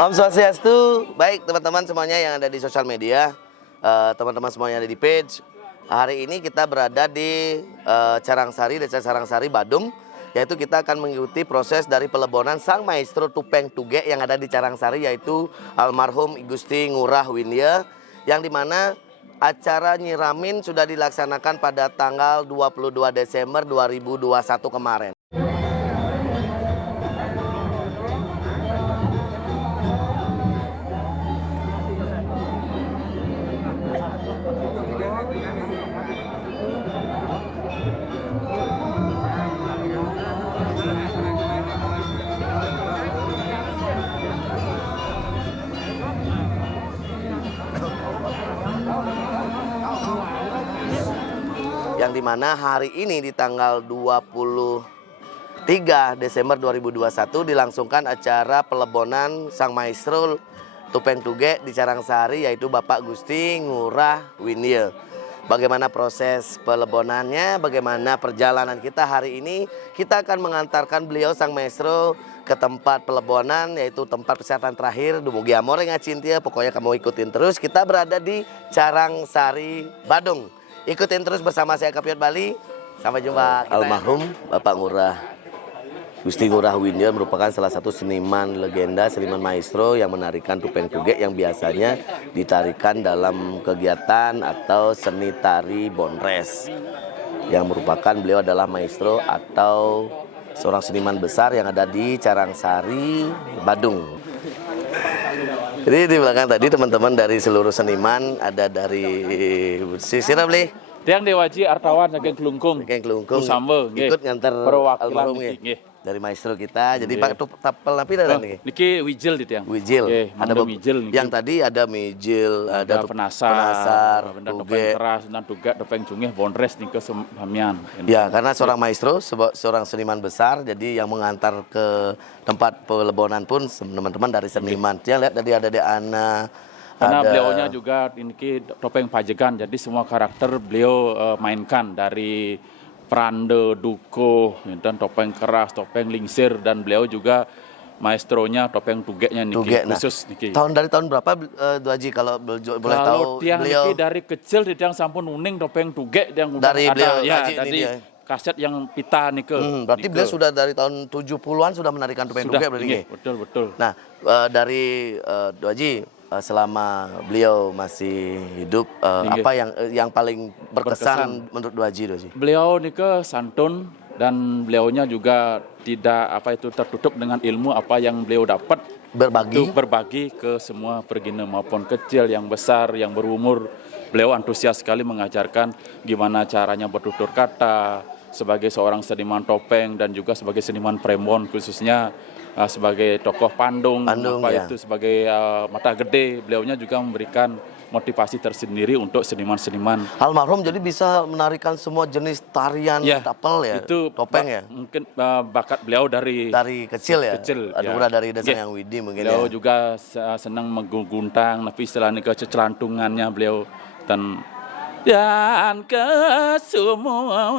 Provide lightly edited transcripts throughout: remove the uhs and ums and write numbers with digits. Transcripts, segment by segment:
Om Swastiastu, baik teman-teman semuanya yang ada di sosial media, teman-teman semuanya yang ada di page. Hari ini kita berada di Carangsari, Desa Carangsari, Badung. Yaitu kita akan mengikuti proses dari pelebonan Sang Maestro Tupeng Tuge yang ada di Carangsari, yaitu almarhum Gusti Ngurah Windia. Yang dimana acara nyiramin sudah dilaksanakan pada tanggal 22 Desember 2021 kemarin. Yang dimana hari ini di tanggal 23 Desember 2021 dilangsungkan acara pelebonan Sang Maestro Tupeng Tuge di Carangsari, yaitu Bapak Gusti Ngurah Windia. Bagaimana proses pelebonannya, bagaimana perjalanan kita hari ini, kita akan mengantarkan beliau Sang Maestro ke tempat pelebonan, yaitu tempat kesehatan terakhir dumugi amore ngacintia. Pokoknya kamu ikutin terus, kita berada di Carangsari, Badung. Ikutin terus bersama saya Kapiot Bali. Sampai jumpa. Almarhum Bapak Ngurah Gusti Ngurah Windia merupakan salah satu seniman legenda, seniman maestro yang menarikan tupeng tuge yang biasanya ditarikan dalam kegiatan atau seni tari bonres. Yang merupakan beliau adalah maestro atau seorang seniman besar yang ada di Carangsari, Badung. Jadi di belakang tadi teman-teman dari seluruh seniman, ada dari Sisira beli Tiang Dewaji Artawan saking Kelungkung. Usambe ikut ngantar almarhum dari maestro kita. Jadi Pak tapel napi ada nih. Niki Wijil di tiang. Wijil. Ada Wijil. Yang tadi ada Mijil, ada penasar, topeng keras, dan juga topeng cungih, bonres niki samian. Ya, karena seorang maestro, seorang seniman besar, jadi yang mengantar ke tempat pelebonan pun teman-teman dari seniman. Yang lihat tadi ada Ana. Karena beliaunya juga ini topeng pajegan, jadi semua karakter beliau mainkan dari Prande, Duko, dan topeng keras, topeng lingsir, dan beliau juga maestronya topeng tugeknya niki khusus niki. Dari tahun berapa Duaji kalau boleh tahu? Tiang beliau niki dari kecil di tiang sampun uning topeng tugek yang udah dari ada beliau, ya dari kaset yang pita nike. Berarti beliau sudah dari tahun 70-an sudah menarikan topeng tugek berarti. Betul. Nah, dari Duaji, selama beliau masih hidup, apa yang paling berkesan menurut Duaji? Beliau nike santun, dan beliaunya juga tidak tertutup dengan ilmu apa yang beliau dapat, berbagi ke semua pergina maupun kecil, yang besar, yang berumur. Beliau antusias sekali mengajarkan gimana caranya bertutur kata sebagai seorang seniman topeng dan juga sebagai seniman premon, khususnya sebagai tokoh Pandung itu sebagai mata gede. Beliaunya juga memberikan motivasi tersendiri untuk seniman-seniman. Almarhum jadi bisa menarikan semua jenis tarian tapel ya, itu topeng ya. Mungkin bakat beliau dari kecil ya. Ada dari desa yang Widi mungkin. Beliau juga senang mengguntang, tapi istilahnya kecelantungannya beliau dan ke semua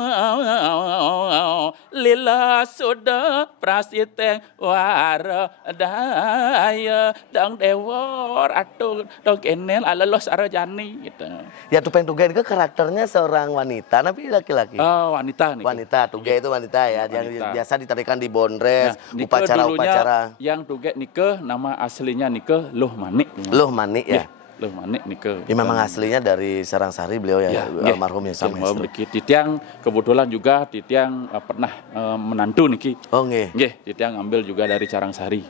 lila sudah prasiteng waradaya dang dewor atung dong kenel alalos arajani gitu. Ya, tupeng tuge itu karakternya seorang wanita, tapi laki-laki. Wanita nih. Wanita, tuge itu wanita ya, yang biasa ditarikan di bonres, upacara-upacara. Yang tuge nike nama aslinya nike Luh Manik. Luh Manik ya. Luh Manik nike. Ya, memang aslinya dari Carangsari beliau ya, almarhum ya Sang Maestro. Titiang kebetulan juga Titiang pernah menantu niki. Oh nggih. Titiang ambil juga dari Carangsari.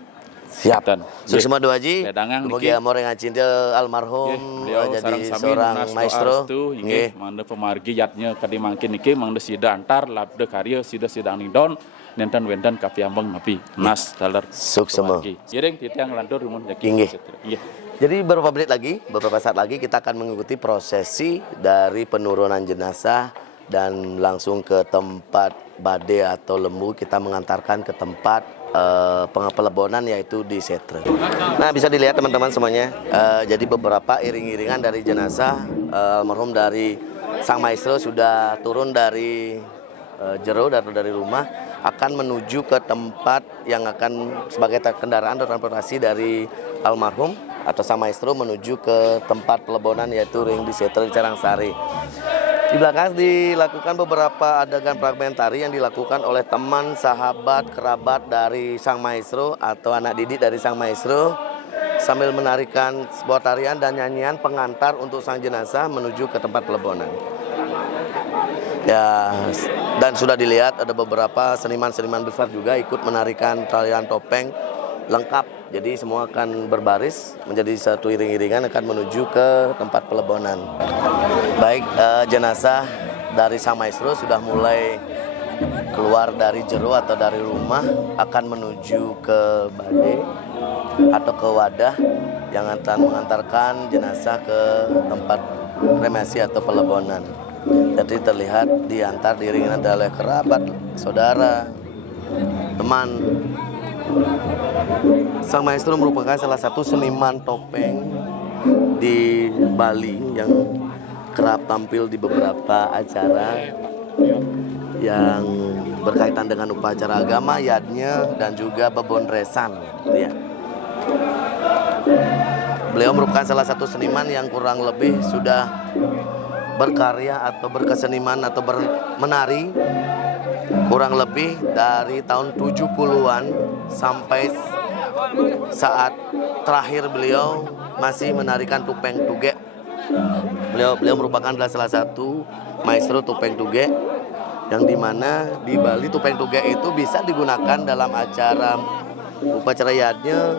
Siap. Sukses semua Duaji. Semoga amor yang ngacintil almarhum jadi seorang maestro. Nggih, mangde pemargi yatnya kadi mangkin niki mangde sida antar labde karya sida ningdon nenten wendan kapiambang napi. Nas dalar. Sukses semua. Ireng Titiang lantur rumun jaki. Nggih. Jadi beberapa saat lagi kita akan mengikuti prosesi dari penurunan jenazah dan langsung ke tempat bade atau lembu. Kita mengantarkan ke tempat pelebonan, yaitu di Setre. Nah, bisa dilihat teman-teman semuanya. Jadi beberapa iring-iringan dari jenazah almarhum dari Sang Maestro sudah turun dari jero dari rumah. akan menuju ke tempat yang akan sebagai kendaraan transportasi dari almarhum atau sang maestro menuju ke tempat pelebonan yaitu ring di Setre Carangsari. Di belakang dilakukan beberapa adegan fragmentari yang dilakukan oleh teman, sahabat, kerabat dari sang maestro atau anak didik dari sang maestro sambil menarikan sebuah tarian dan nyanyian pengantar untuk sang jenazah menuju ke tempat pelebonan. Ya, dan sudah dilihat ada beberapa seniman-seniman besar juga ikut menarikan tarian topeng lengkap. Jadi semua akan berbaris menjadi satu iring-iringan akan menuju ke tempat pelebonan. Baik, jenazah dari sang maestro sudah mulai keluar dari jero atau dari rumah akan menuju ke bade atau ke wadah yang akan mengantarkan jenazah ke tempat kremasi atau pelebonan. Jadi terlihat diantar diiringi oleh kerabat, saudara, teman. Sang maestro merupakan salah satu seniman topeng di Bali yang kerap tampil di beberapa acara yang berkaitan dengan upacara agama, yadnya, dan juga bebonresan. Ya. Beliau merupakan salah satu seniman yang kurang lebih sudah berkarya atau berkeseniman atau menari kurang lebih dari tahun 70-an sampai saat terakhir beliau masih menarikan tupeng tuge. Beliau merupakan salah satu maestro tupeng tuge yang dimana di Bali tupeng tuge itu bisa digunakan dalam acara upacara yadnya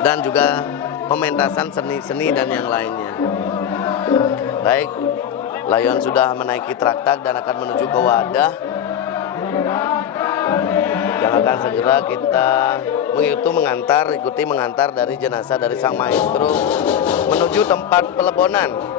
dan juga pementasan seni dan yang lainnya. Baik, Layon sudah menaiki traktak dan akan menuju ke wadah yang akan segera kita ikuti mengantar dari jenazah dari sang maestro menuju tempat pelebonan.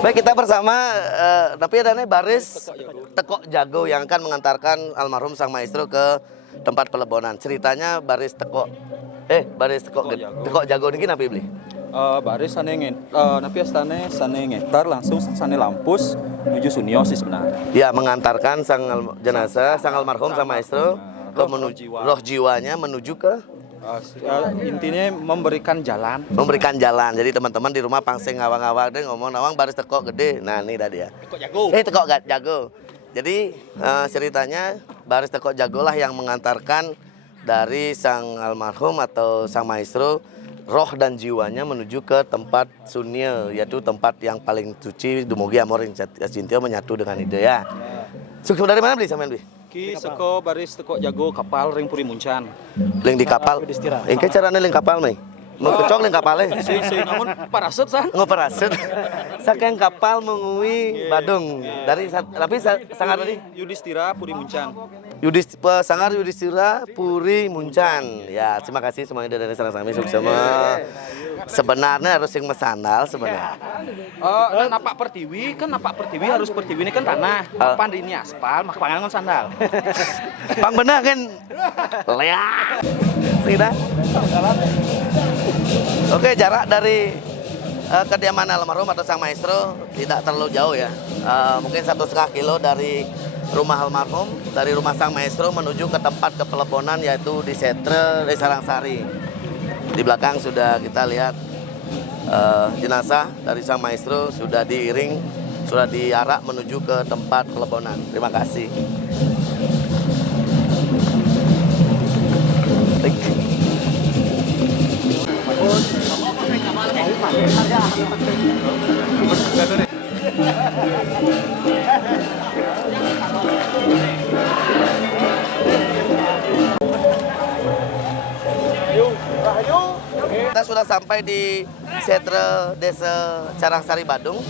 Baik, kita bersama tapi ada baris Tekok Jago yang akan mengantarkan almarhum sang maestro ke tempat pelebonan. Ceritanya baris Tekok Jago ini apa beli? Baris sane napi astane sane ngetar langsung sane lampus menuju Sunio sih sebenarnya. Ya, mengantarkan sang jenazah sang almarhum sang maestro ke roh jiwanya menuju ke intinya memberikan jalan. Jadi teman-teman di rumah pangsing ngawang-ngawang deh ngomong nawang baris tekok gede. Nah, ini tadi ya. Tekok Jago. Tekok Jago. Jadi ceritanya baris tekok Jago lah yang mengantarkan dari sang almarhum atau sang maestro roh dan jiwanya menuju ke tempat sunia, yaitu tempat yang paling suci dumugi amor Cintio menyatu dengan ide ya. Sukses dari mana beli sampean beli? Ki seko baris Tekok Jago kapal ring Puri Muncan. Ling di kapal. Engke carane ling kapal meh. Mau kecok ling kapalnya. Si namun paraset san. Ngoperaset. Saking kapal mengui Badung. Dari tapi sangat tadi Yudhistira Puri Muncan. Sangar Yudhistira Puri Muncan. Ya, terima kasih semuanya dari sareng sami sukses semua. Sebenarnya harus yang mesandal sebenarnya. Napak pertiwi harus pertiwi ini kan tanah. Pan ini aspal, maka pangan kan sandal. Pang benar kan? Lea. Sudah. Oke, jarak dari kediaman almarhum atau sang maestro tidak terlalu jauh ya. Mungkin 1,5 kilo dari rumah almarhum, dari rumah sang maestro menuju ke tempat pelebonan yaitu di Setre Desa Carangsari. Di belakang sudah kita lihat jenazah dari sang maestro sudah diiring, sudah diarak menuju ke tempat pelebonan. Terima kasih. Kita sudah sampai di Setre Desa Carangsari Badung.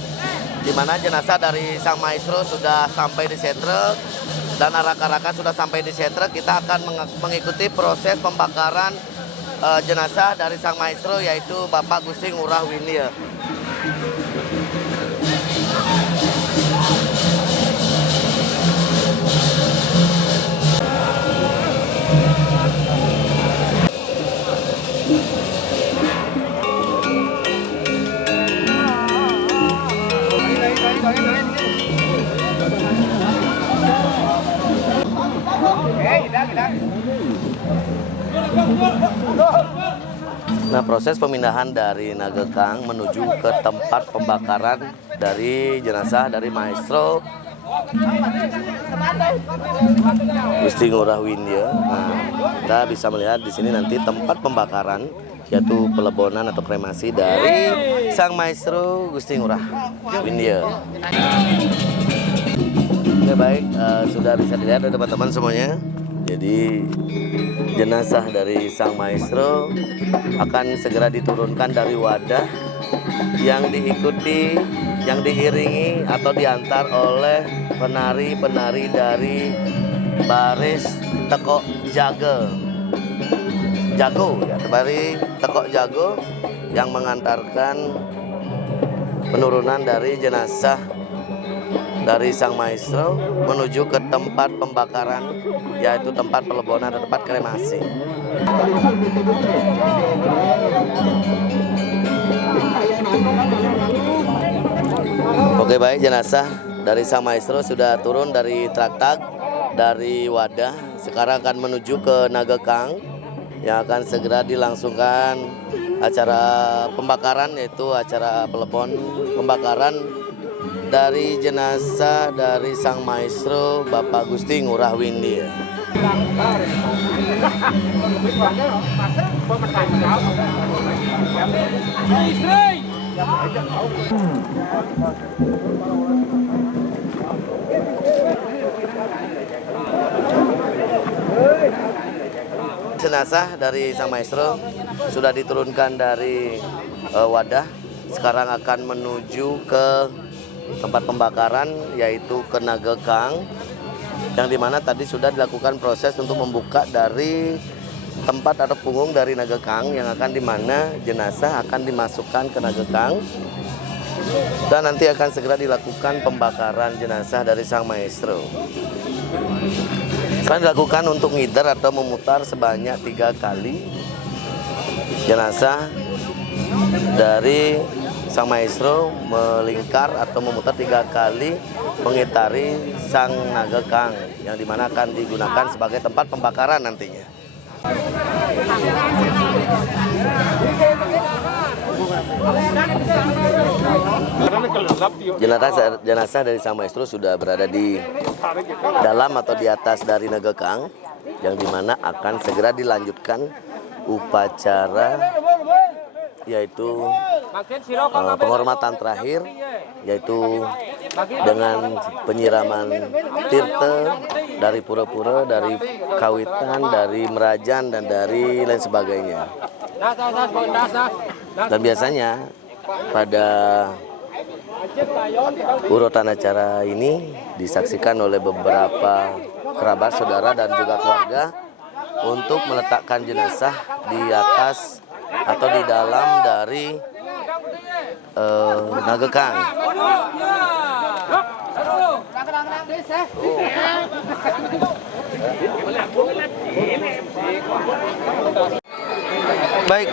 di mana jenazah dari sang maestro sudah sampai di setrek dan arak-arakan sudah sampai di setrek. Kita akan mengikuti proses pembakaran jenazah dari sang maestro, yaitu Bapak Gusti Ngurah Winie. Nah, proses pemindahan dari Nagekang menuju ke tempat pembakaran dari jenazah dari maestro Gusti Ngurah Winie. Nah, kita bisa melihat di sini nanti tempat pembakaran, yaitu pelebonan atau kremasi dari sang maestro Gusti Ngurah Winie. Oke, baik, sudah bisa dilihat teman-teman semuanya. Jadi jenazah dari sang maestro akan segera diturunkan dari wadah yang diiringi atau diantar oleh penari-penari dari baris Tekok Jago ya, dari Tekok Jago yang mengantarkan penurunan dari jenazah dari sang maestro menuju ke tempat pembakaran, yaitu tempat pelebonan dan tempat kremasi. Oke, baik, jenazah dari sang maestro sudah turun dari traktak, dari wadah. Sekarang akan menuju ke Nagekang yang akan segera dilangsungkan acara pembakaran, yaitu acara pelebon pembakaran dari jenazah dari sang maestro Bapak Gusti Ngurah Winie. Jenazah dari sang maestro sudah diturunkan dari wadah. Sekarang akan menuju ke tempat pembakaran, yaitu ke Nagekang, yang dimana tadi sudah dilakukan proses untuk membuka dari tempat atau punggung dari Nagekang, yang akan dimana jenazah akan dimasukkan ke Nagekang dan nanti akan segera dilakukan pembakaran jenazah dari sang maestro. Sekarang dilakukan untuk ngider atau memutar sebanyak 3 kali. Jenazah dari sang maestro melingkar atau memutar 3 kali mengitari sang Nagekang, yang dimana akan digunakan sebagai tempat pembakaran nantinya. Jenazah dari sang maestro sudah berada di dalam atau di atas dari Nagekang, yang dimana akan segera dilanjutkan upacara, yaitu penghormatan terakhir, yaitu dengan penyiraman tirta dari pura-pura, dari kawitan, dari merajan, dan dari lain sebagainya. Dan biasanya pada urutan acara ini disaksikan oleh beberapa kerabat, saudara, dan juga keluarga untuk meletakkan jenazah di atas atau di dalam dari Nagekang. Baik,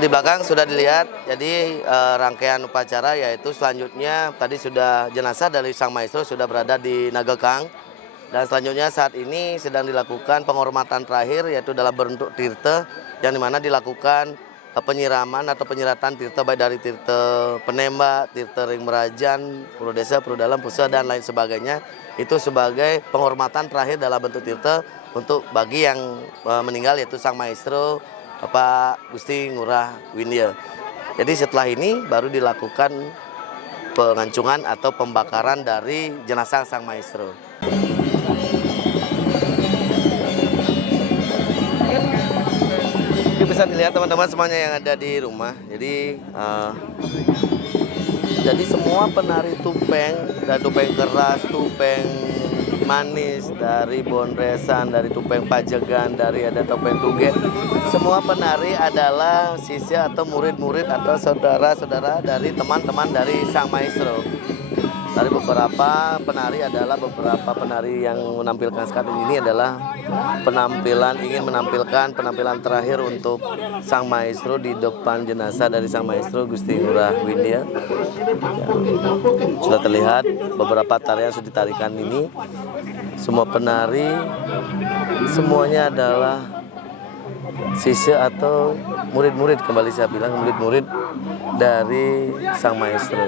di belakang sudah dilihat. Jadi rangkaian upacara, yaitu selanjutnya tadi sudah jenazah dari sang maestro sudah berada di Nagekang, dan selanjutnya saat ini sedang dilakukan penghormatan terakhir, yaitu dalam bentuk tirta, yang dimana dilakukan penyiraman atau penyiratan tirta, baik dari tirta penembak, tirta ring merajan, pura desa, pura dalam, pusa, dan lain sebagainya. Itu sebagai penghormatan terakhir dalam bentuk tirta untuk bagi yang meninggal, yaitu sang maestro Bapak Gusti Ngurah Winie. Jadi setelah ini baru dilakukan pengancungan atau pembakaran dari jenazah sang maestro. Bisa dilihat teman-teman semuanya yang ada di rumah. Jadi Jadi semua penari tupeng, dari tupeng keras, tupeng manis, dari Bonresan, dari tupeng Pajegan, dari ada topeng Tuge, semua penari adalah sisya atau murid-murid atau saudara-saudara dari teman-teman dari sang maestro. Dari beberapa penari adalah beberapa penari yang menampilkan sekarang ini adalah ingin menampilkan penampilan terakhir untuk sang maestro di depan jenazah dari sang maestro Gusti Ngurah Windia. Sudah terlihat beberapa tarian sudah ditarikan ini. Semua penari semuanya adalah sisya atau murid-murid, kembali saya bilang murid-murid dari sang maestro.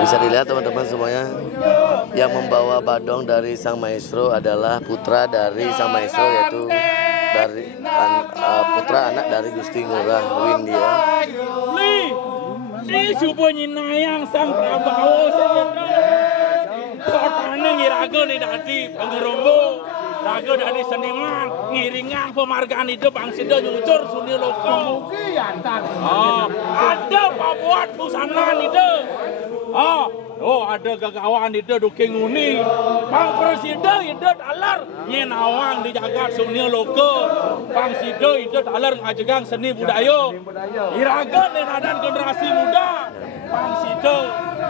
Bisa dilihat teman-teman semuanya, yang membawa badong dari sang maestro adalah putra dari sang maestro, yaitu dari putra anak dari Gusti Ngurah Windia. Ini coba nyinayang sang Prabowo kotanya ngiraga nih dadi pengerombo, raga dari seniman, ngiringan penghargaan itu bangsida nyucur suni loko. Ada pabuat busana itu. Ada gagawan itu duking uni. Bang Presiden itu dalar nyenawang di jagat suni loko. Bang Sido itu dalar ngajegang seni budaya. Iraga nenadan generasi muda. Bang Sido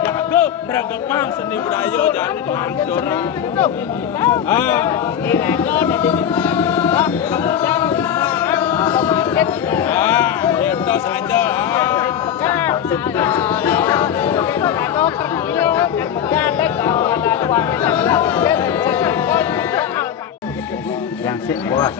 jaga meragepang seni budaya jadi mandora. Itu saja. Yang sih puas.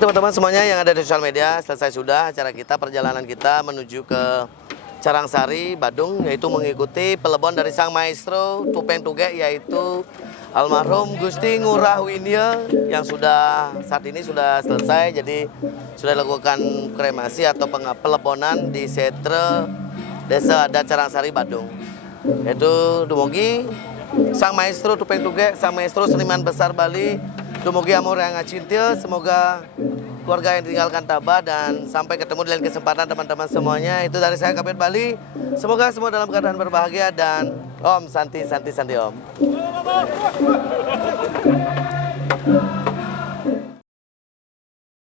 Teman-teman semuanya yang ada di sosial media, selesai sudah acara kita, perjalanan kita menuju ke Carangsari, Badung, yaitu mengikuti pelebon dari sang maestro Tupeng Tuge, yaitu almarhum Gusti Ngurah Windia, yang saat ini sudah selesai. Jadi sudah dilakukan kremasi atau pelebonan di setre Desa Adat Carangsari, Badung. Yaitu dumugi sang maestro Tupeng Tuge, sang maestro seniman besar Bali, dumugi amor yang ngacintil, semoga keluarga yang ditinggalkan tabah, dan sampai ketemu di lain kesempatan teman-teman semuanya. Itu dari saya Kapten Bali. Semoga semua dalam keadaan berbahagia dan Om Santi Santi Santi Om.